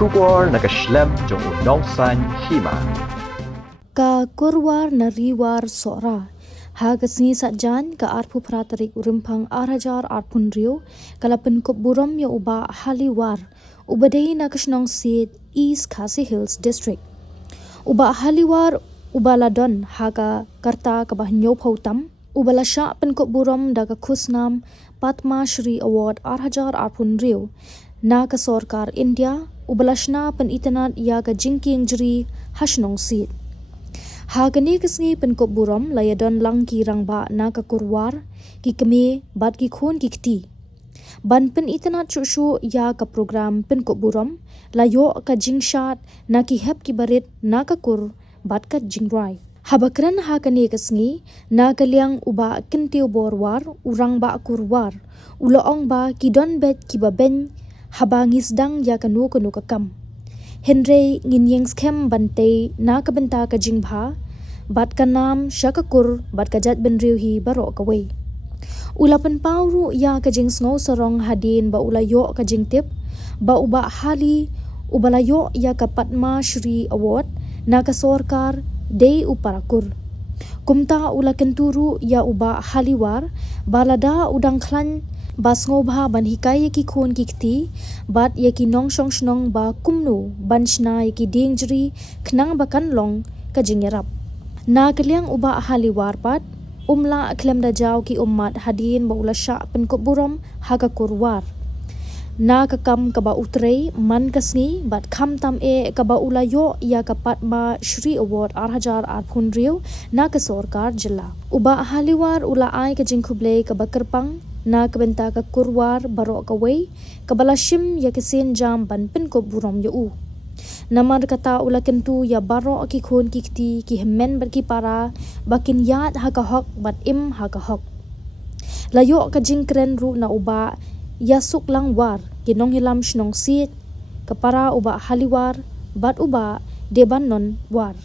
Pynkupburom nakaslem jong unongsan Hima. Ka kurwar na riwar sora. Haga singi satjan ka arpu pratarik urimpang arajar arpun rio kala Pynkupburom ya uba Hally war ubadei na Khusnam seat East Khasi Hills District. Uba Hally war uba ladon haga karta ka bahnyo pautam uba lasya Pynkupburom daga Khusnam Padma Shri Award arajar arpun rio na ka Sarkar India uba lasna pen itanat ya ka Jingkieng jeri hasnong seat. Hagani kesngi Pynkupburom layadon lang ki rangba na ka kurwar ki keme bat ki khon ki kti. Ban pen itanat chushu ya ka program Pynkupburom layo ka jingshat na ki hep ki barit na ka kur bat ka jingrai. Habakran hagani kesngi na kaliang uba kentiu borwar urang ba kurwar uloong ba ki don bet ki baben habangis dang ya kanu kanu ka kam. Henry nginyeng skem bante na kabenta ka jingba bat ka nam syakakur bat ka jat benriu hi baro ka wei. Ulapan pauru ya ka jing sngo sarong hadin ba ulayo ka jingtip ba uba Hally ubalayo ya ka Padma Shri Award na ka Sarkar dei uparakur. Kumta ula kenturu ya uba Hally war balada udang klan bas ngobha ban hikai ki khon ki kti bat yaki nong shong shnong ba kumnu ban shna yaki ding jri khnang bakan long ka jingerap na kaliang uba Hally war pat umla klem da jaw ki ummat hadin ba ulasha Pynkupburom haga kurwar na ka kam ka ba utrei man kasngi bat kham tam e ka ba ulayo ya ka Padma Shri Award arhajar arphun riu na ka Sarkar jilla uba Hally war ula ai ka jingkhuble ka bakarpang na kabenta ka kurwar baro ka wei kabalashim ya kesin jam ban Pynkupburom yu namar kata ula kentu ya baro ki khon ki kti ki hemen bar ki para bakin yat ha ka hok bat im ha ka hok layo ka jingkren ru na uba yasuk lang war kinong hilam shnong sit ka para uba Hally war bat uba debanon war.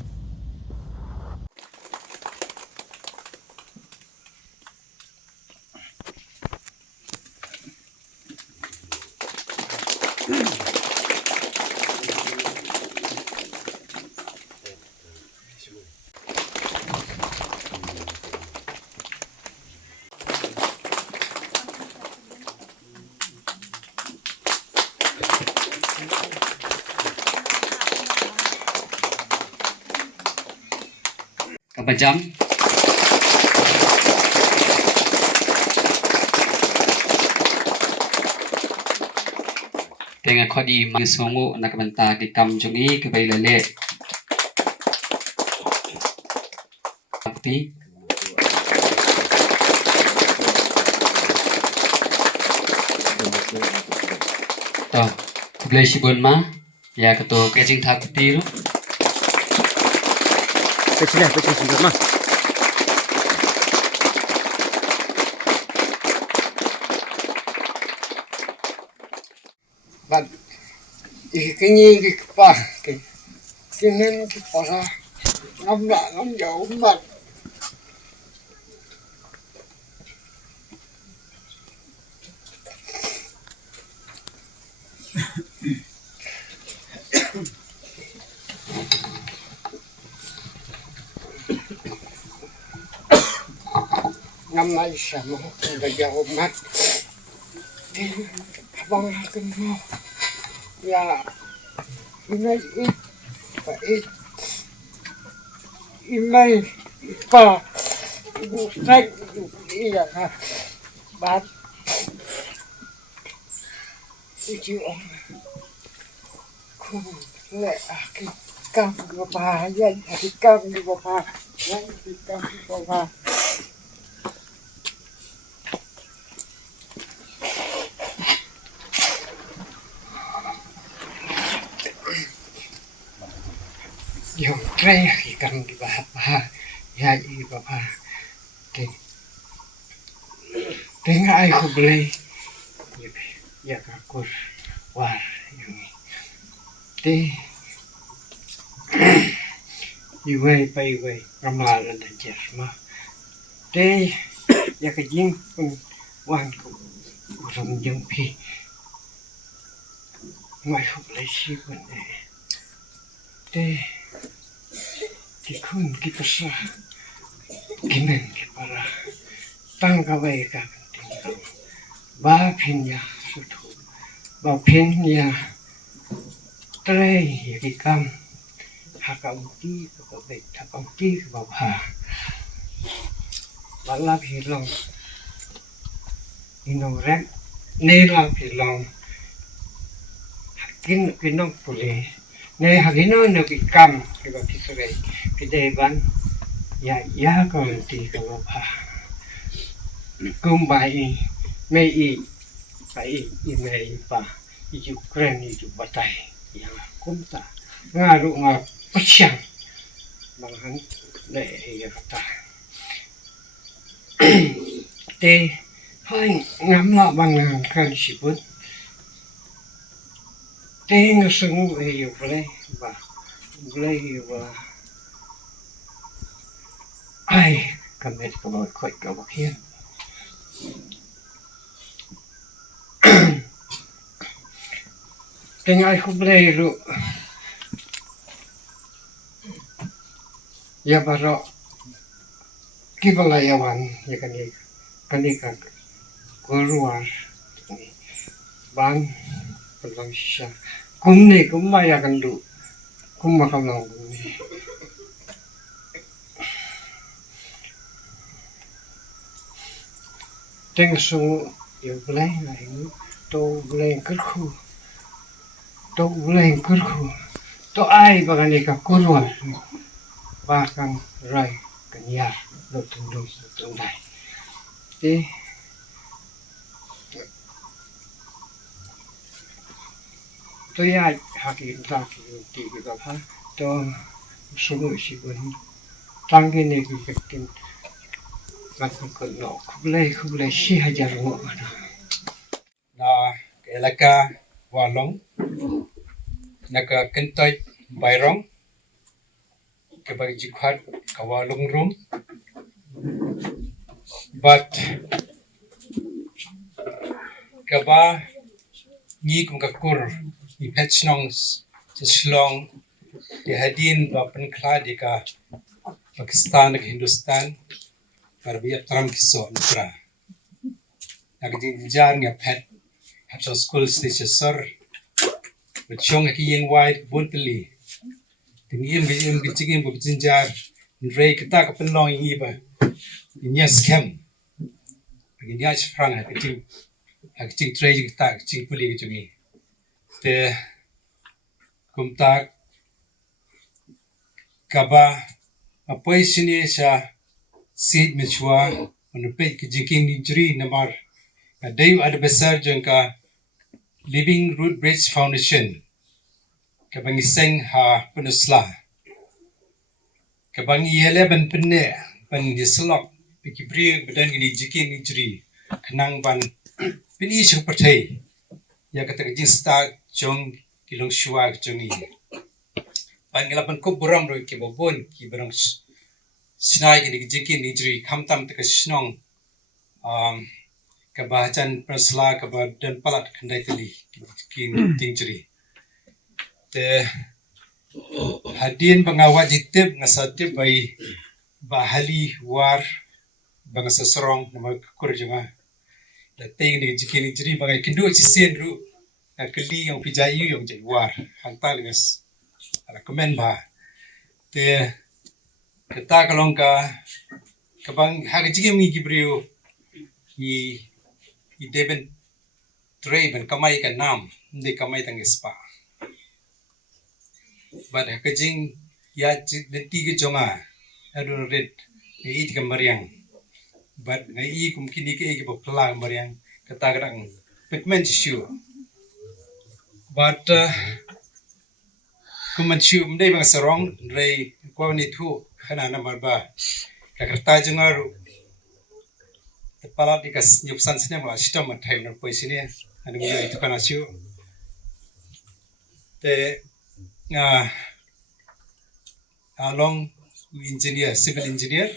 Kabajam tengah khodi mangsongo nakabanta ki kam jungi kabai lale apti to kublai sibun ma ya kato kajing thapti ru Pecah singkat mah. But ikinyi kipar kinen kipara ngam jauh ummat ngam ai sama udah jauh ummat abang akan mau ya ini pa busek iya kan bat itu om ku le aki kam di bawah ya aki kam di bawah yang di kam di bawah yung tray ikan di bawah ya di bawah tengah aku beli ya kakur war yung iway pa iway ramalan dan jesma ya kajing pun wang ko uram jeng pi mai hụp lấy chi vấn đề tê thì khôn cái bớt sa cái men cái para tăng cái vậy cả ba phiên nhà số thủ ba phiên nhà tây cái cam hạt ông tí cái bịch hạt ông tí cái bào hà ba la phi long ino rem ne la phi long cái nông phụ lệ này hạt cái nó bị cam cái bạc cái sợi cái đề ban ya còn thì cái bạc hà cùng bài mấy y bài y mấy bà Ukraine itu batai yang cũng ta ngaruh bắt chàng bằng hắn để kata tê hơi ngắm lọ bằng hàng kan sipun tê nga sengu iyo boleh ai kami kalau kau kau kian tengah aku boleh lu ya baru kibalayawan ya kan keluar bang pelang sisa kum ni kum maya kan du kum makam lang ni tengah sungu ya boleh lah ini to boleh kerku to ai bagan ni ka keluar bahkan rai kenyar lotundung dai ti to ya hakin ti ka ha to sungu si bun tang ni ki kin kan ko no khulai si hajar ngo na elaka walong naka kentoy bayrong kabag jikhat kawalong room but kaba ni kum kakur ni petchnong slong di hadin ba penkla di ka Pakistan ke Hindustan parbi aptram kiso nukra nagdi jar nga pet hapso school station sir bachong ki yeng wide buntli tingiem gijigim bu jinjar rei kita ka penlong iba inya scam inya frang hakting trade kita ching puli gijungi te kumta kaba apoy sini sa seed mechwa onupe ki Jingkieng injury namar dayu ada besar jangka Living Root Bridge Foundation kabang iseng ha penusla kabang yele ban penne ban dislok pikibri badan gini Jingkieng injury kenang ban pini seperti ya kata jing start jong kilong shua jongi ban gelapan Pynkupburom ro ki bobon ki barang Shna gini Jingkieng injury kamtam te Khusnam kebahagiaan persela dan palat kendai teli Jingkieng injury te hadin pengawat jitip ngasatip bai Hally war bangsa serong nama kurjunga dateng di Jingkieng injury bangai kendu sisen ru keli yang pijayu yang jadi war hantar ngas ala komen ba te kita kalongka kabang hag Jingkieng mi gibriu i deben tray ben kamai kan nam de kamai tangis pa but hakajing ya denti ke jonga adu red i ti kamariang but ngai kum kini ke bopla kamariang kata kadang pigment issue but kuman siu mdai bang sarong rei ko ni thu khana namar ba kakarta jongaru palat dikas nyupsan sini ma sistem mathai na poisini anu mo itu kana siu te along civil engineer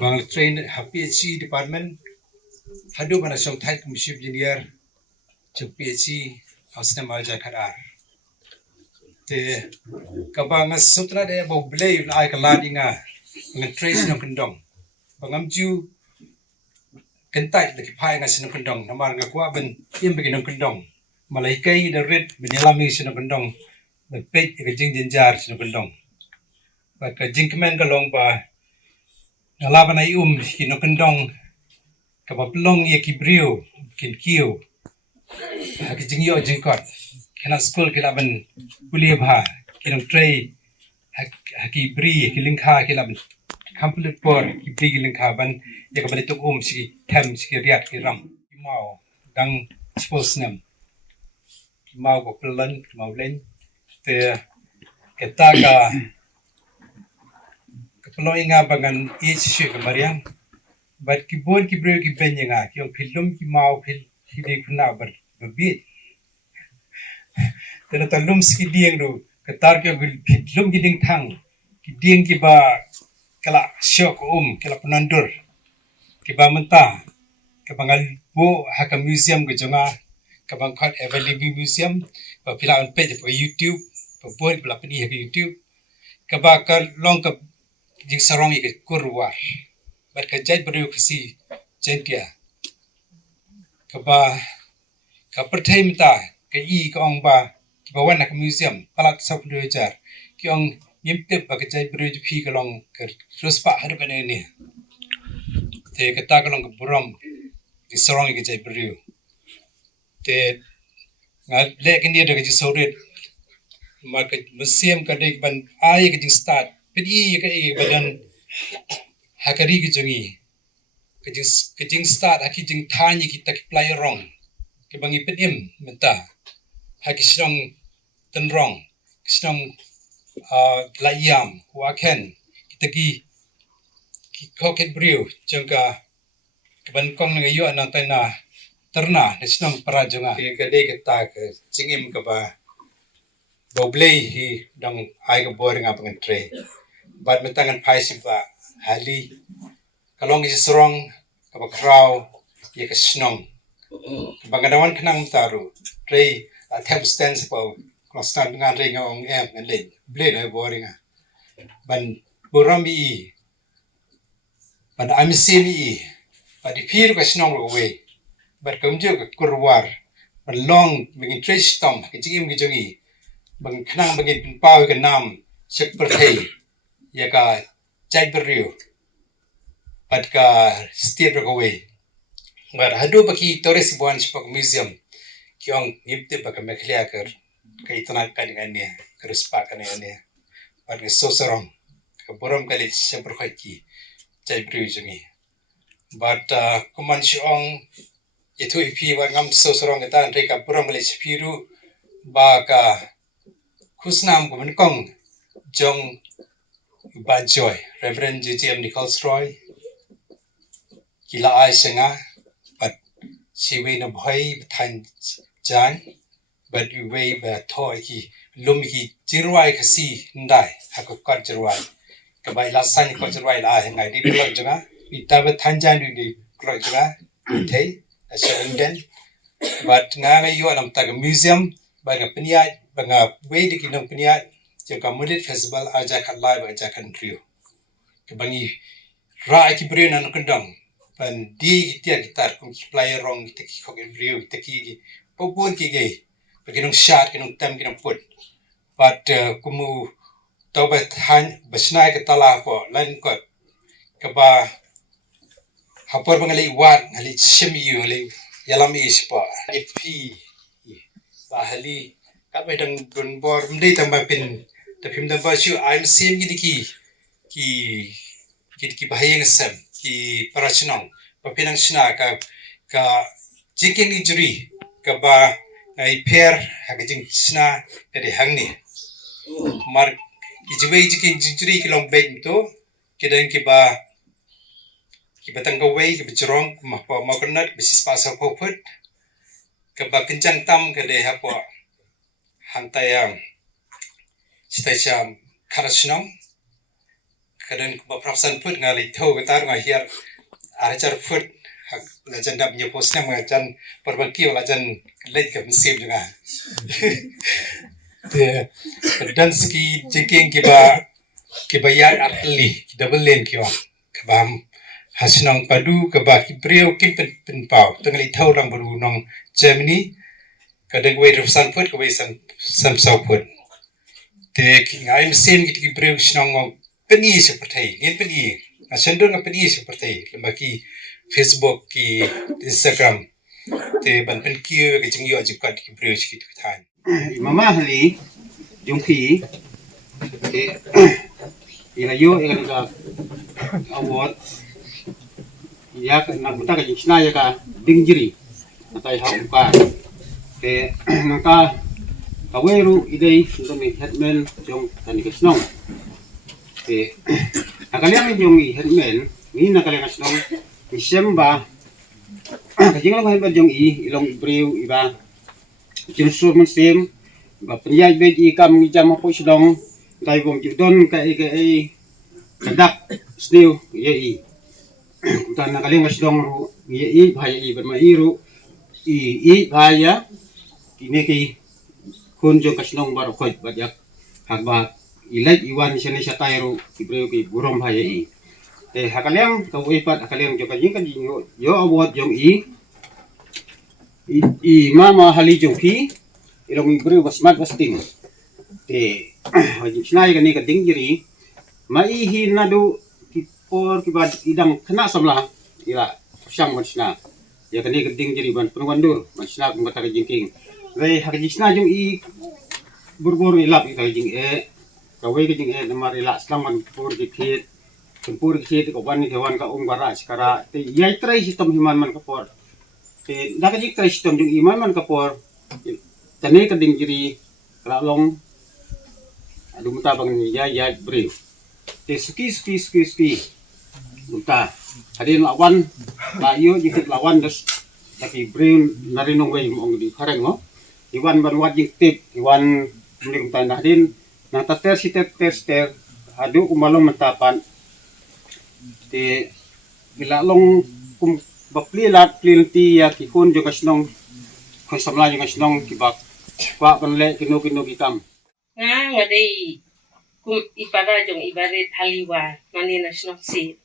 bang train PhD department hadu mana song thai commission engineer jong PhD Khusnam aja khara te kabang sutra de bo blay ai kala dinga ngan trace no kendong bangam ju kentai de pai nga sino kendong namar nga kwa ben yem begin no kendong malai kai de red benelami sino kendong be pe ke jinjar sino kendong ba ka jingkemen ka long ba ngalaban ai sino kendong ka ba plong ye ki brio kin kio ha ki jingyo jingkot kena school ki laban kuliah ba kinong tray ha ki bri ki lingkha ki laban complete por ki bri ki lingkha ban ye ka balituk si tem si riat ki ram ki mau dang Khusnam ki mau ko pelan mau len te keta ka peloy nga bangan isu ka mariam but ki bon ki bri ki ben nga ki ong philum ki mau phil ki de khuna bar bit tena talum ski dieng ru ketar ke philum ki ding thang ki dieng ki ba kala syok kala penandur ki ba menta ka bangal bo haka museum ke jonga ka bang khat evaluation museum pa pila on page pa YouTube pa bon pila pani ha YouTube ka ba ka long ka jing sarong ke kurwar bat ka jai bru khasi jentia ka ba ka perthai mta ka ka ong ba ki ba wan ka museum palat sab do jar ki ong yimte ba ka jai bru phi ka long ka ruspa har ba ne te ka ta ka long ka burom ki sarong ke jai bru te nga le ke ni de ka ji soret ma ka museum ka de ban ai ka ji start pedi ka badan hakari ki jongi ka jing start haki jing thani ki tak play wrong ke bangi pedim menta haki strong ten wrong strong layam waken kitagi ki koket brew jongka ban kong nga yo na tana terna strong parajonga ke gade kita ke jingim ka ba boblei hi dong ai ka boring apang tre but mentangan pai simpa Hally kalong is strong kaba kraw ye ka snong bangadawan kanang taru trei athem stands pa constant ngan ring ong ngan len blade ai boring ban burami ban amsimi but the fear ka snong away but kamjo ka kurwar ban long begin trei stom ka jingim ki jongi bang kanang begin pau ka nam sek perthei ye ka chai berriu but ka steer away but hadu baki tourist buan spak museum kyong yipte baka meklia ker ka itana ka dengan ne kerspa ka ne but ke sosarong ka borom kali semper khaki chai berriu jungi but kuman siong itu ipi wa ngam sosarong ta andre ka borom kali spiru ba ka Khusnam ko kong jong Banjoy, Reverend J.T.M. Nichols Roy, Kila Ai Senga, but she way no boy, Tan Jan, but you way the toy, Lumiki, Jirwai Kasi, Ndai, Hako Kot Jirwai, Kabai last sign Kot Jirwai, and I did blood Janga, we Taba Tanjan, we did Janga, Tay, a certain den, but now you are a museum, by a piniat, by a way to get no piniat. Jika murid festival ajakan live ajakan trio. Kebangi rai ki brio nan kendang. Pan di kita gitar kum player wrong kita ki kok brio kita ki popon ki ge. Beginung shot kinung tem kinung put. But kumu tobat han besnai ke tala ko lain ko keba hapor bangali wat ngali shimi yu ngali yalam ispa. Pi ba Hally kabe dang gun bor mdei tambah pin tapi mda basyu I'm same ki bahayang sam ki parachnong papinang Shna ka Jingkieng injury ka ba ai pair ha ka jing Shna ka de hangni mar ki jwe Jingkieng injury ki long bed to kedang ki batang ka way ki bjrong ma kanat bisis pa sa poput ka ba kencang tam ka de ha po hantayang Station Khusnam kadang ba prapsan put ngali tho gatar nga hiar arajar put hak lajan dap nya Khusnam ngajan perbangkio lajan leit ke mesim juga. Dan ski Jingkieng kiba yar atli double lane kiwa kabam hasnong padu kaba kibreo kim pen pau tengali thau rang baru nong Germany kadang wei rusan put kawei sam sau put te ngai mesin kibreo snong peni seperti ni peni asendong peni seperti lembaki Facebook ki Instagram te ban pen kieu ke jingyo jikat kibreo sikit tan Mama Hally Jingkieng ilayo ka award ya nak buta ka Shna ya ka dingjiri natai hauka te naka kaweru idei ndomi headman jong tani ka snong te nakaliang jong headman ni nakaliang snong Disemba kajingan ka headman jong ilong ibreu iba jinsur musim ba penyai beji kam jam ko snong dai bom judon ka kadak snew ye dan nakaling asdong ye bahaya bermairu bahaya kini ki kunjung kasnong baru khot bajak hagba ilai iwan sene satairu ibreu ki burom bahaya te hakaliang ka wipat hakaliang joka jing kan yo awot jong mama Hally Jingkieng ilong ibreu basmat basting te wajib snai kan ni ka dingjiri maihi nadu kipor kibad idang kena samla ila syang mansna ya kan ni ka dingjiri ban penwandur mansna kung kata Jingkieng re hak Shna jong burbur ilap ka jing kawai ka jing namar ila slaman pur dikit tempur dikit ko ban ni dewan ka bara sekara te yai trai sistem himan man kapor te dakajik trai sistem jong iman man kapor tane ka dingjiri kalong adu muta bang ya breu te ski muta hadin lawan layo jikit lawan des lagi breu narinong wei mong di kareng no iwan ban wajik tip iwan mending tanda hadin na tater tester adu umalong mentapan te bilalong kum baplilat plinti ya kihun jo kasnong konsamla jo kasnong kibak kwa banle kino kitam nga day kum ipara jong ibarit haliwa mani na si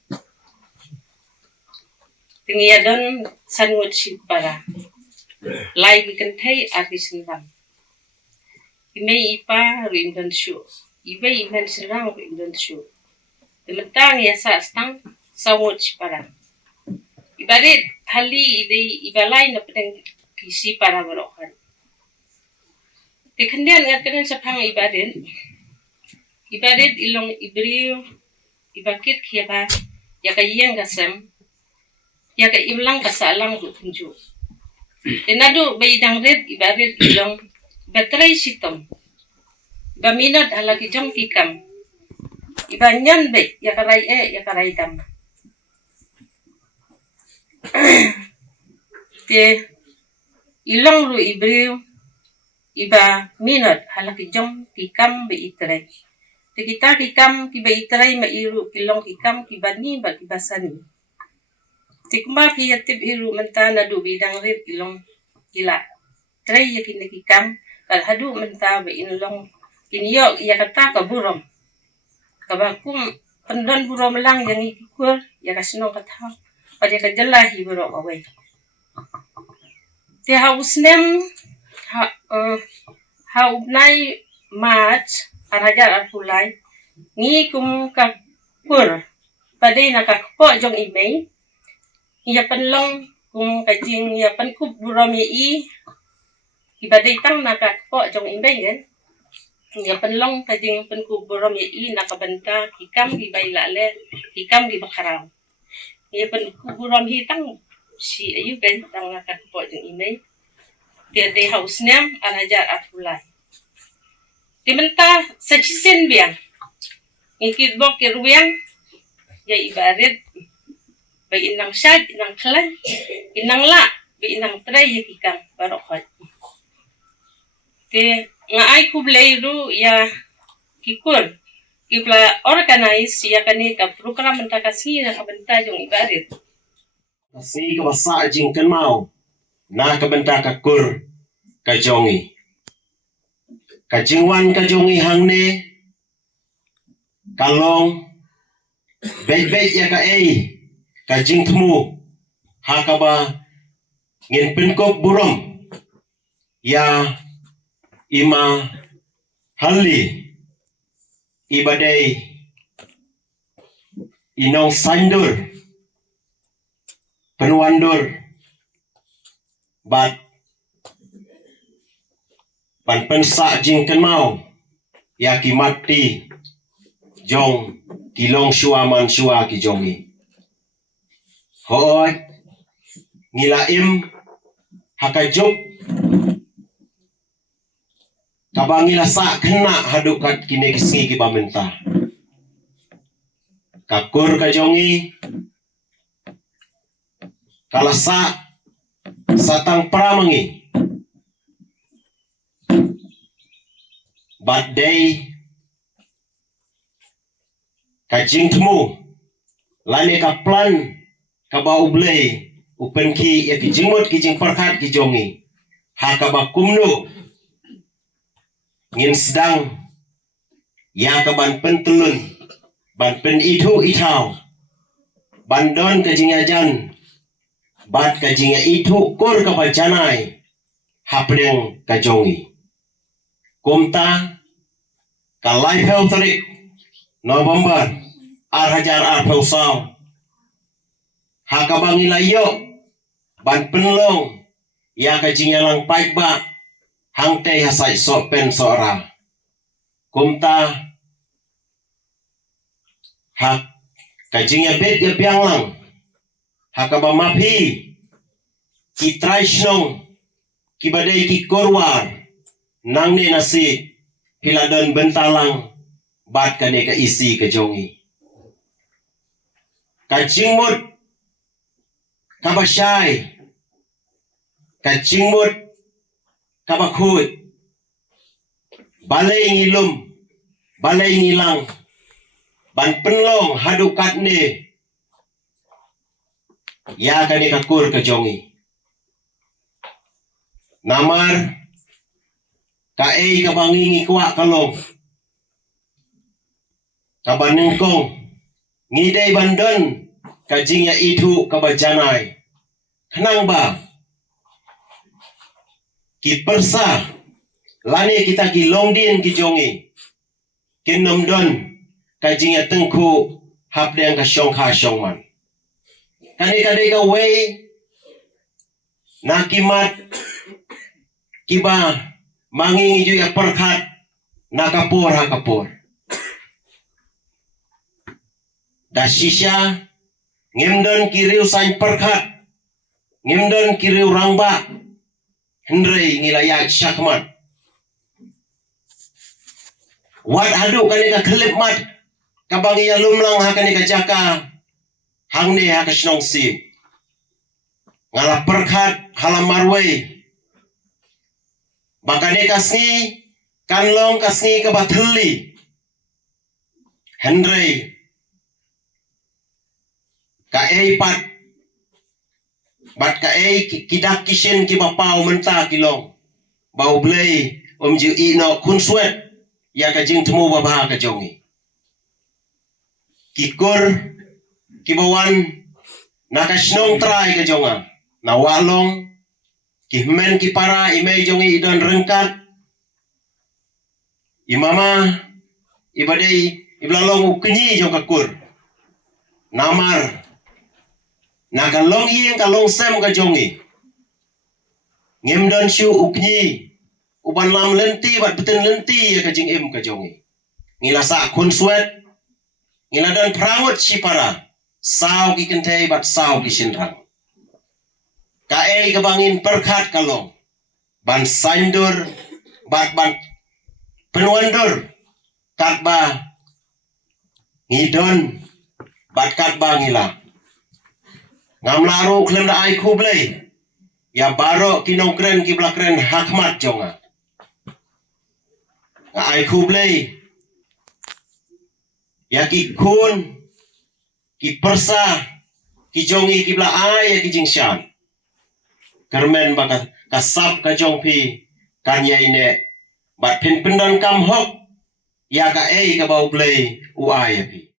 tingiyadon sanwot si para lai gikantai artisan ram imay ipa rindan shu ibay iman sirang rindan shu tementang ya sa stang sawot si para ibarit Hally iday ibalay na pedang kisi para barokan Tikandian ngatakan sa pang ibarit ilong ibreu ibakit kiyaba yaka iyang gasam yaka imlang kasalang punju tenado baydang red ibarit ilong batray sitom baminod halaki jong kikam ibanyan be yaka ray dam te ilong ru ibreu iba minot halaki jom kikam be itray te kita kikam kiba itray mairu kilong kikam kibani ba kibasani te kuma piyatib iru menta nadu bidang rit ilong ila tray yakin kikam kal hadu menta ba inlong kinyo yakata kaburom kabakum pendon burom lang yang ikur yakasnong katha pada kajalahi burom away te hausnem haubnai March arajar arpulai ngi kum kapur padai nakakpo jong imay iya penlong kum kajing iya Pynkupburom ibadai tang nakakpo jong imay kan iya penlong kajing Pynkupburom nakabanta hikam gibay lale hikam gibakaraw iya Pynkupburom hitang si ayu kan tang nakakpo jong imay dia de hausnem arajar arpulai dimenta sajisen biang ngikit bok kirwiang ya ibarit ba inang syad inang klan inang la ba inang tray yakikang barokot te ngaay kublayru ya kikul kibla organize ya kani ka program mentakasi na kabenta yung ibarit Kasi ka basa jingkan mau. Na ka benta ka kur ka jongi. Ka jingwan ka jongi hang ne. Kalong. Bet-bet ya ka ka jing temu. Ha ka ba ngin Pynkupburom. Ya ima Hally. Ibadai inong sandur. Penwandur. Bat pan pensa jingkan mau ya ki mati jong kilong shua man shua ki jongi hoi ngilaim hakajuk kabang ngila sa kena hadukat kine kisngi ki bamenta kakur ka jongi kalasa satang pramangi But day kajing temu lane ka plan ka ba ublay upen ki ya ki jingmot ki jing perkat ki jongi ha ka ba kumno ngin sedang ya ka ban pentelun ban pen itu itau bandon ka jingajan bat ka jinga itu kur ka ba janai hapdeng ka jongi kumta ka live health tarik November ar pausau hakabang ilayo ban penlong ya ka jingalang paikba hangte hasai sopen sora kumta hak ka jinga bet ya pianglang hakaba mapi ki traishnong ki badai ki korwar nang ne nasi hiladon bentalang bat ka ne ka isi ka jongi ka jingmut ka basyai ka jingmut ka bakut balai ngilum balai ngilang ban penlong hadukat ne ya ka ne ka kur ka jongi namar ka ka bangingi kuak kalong kabanengkong ngidai bandon kajingnya itu kabajanai kenang ba ki persa lani kita ki longdin ki jongi kinom don kajingnya tengku hapdeng ka syongman kani ka wei nakimat kiba mangingi ju ya perkat nakapur hakapur dasisya ngimdon kiriu sain perkat ngimdon kiriu rangba hendrei ngilayat syakmat wat hadu kani ka kelip mat kabang iya lumlang hakani ka jaka hangne haka shnong si ngala perkat halamarwei bakane kasni kanlong kasni ka bathli hendrei ka pat bat ka kidak kishen ki bapau menta kilong bau blei ju ino kunswet ya ka jing temu babah ka jongi kikur kibawan nakashnong trai ka jonga na walong kihmen ki para imei jongi idon rengkat imama ibadai iblalong ukenyi jong kakur namar nakalong ying kalong sem ka jongi ngimdon shu uknyi uban lam lenti bat beten lenti ya ka jing im ka jongi ngilasa kun swet ngiladon prangut si para saw ki kentei bat saw ki sinrang ka ka bangin perkat kalong ban sandur bat ban penwandur katba ngidon bat katba ngila ngamlaru klem da ai kublei ya baro kinongkren kiblakren hakmat jonga nga ai kublei ya ki kun ki persa jongi ki bla ai ki jing shan kermen ba ka sap ka jong pi kan yai ne bat pin pendan kam hok ya ka ei ka bau play u ai pi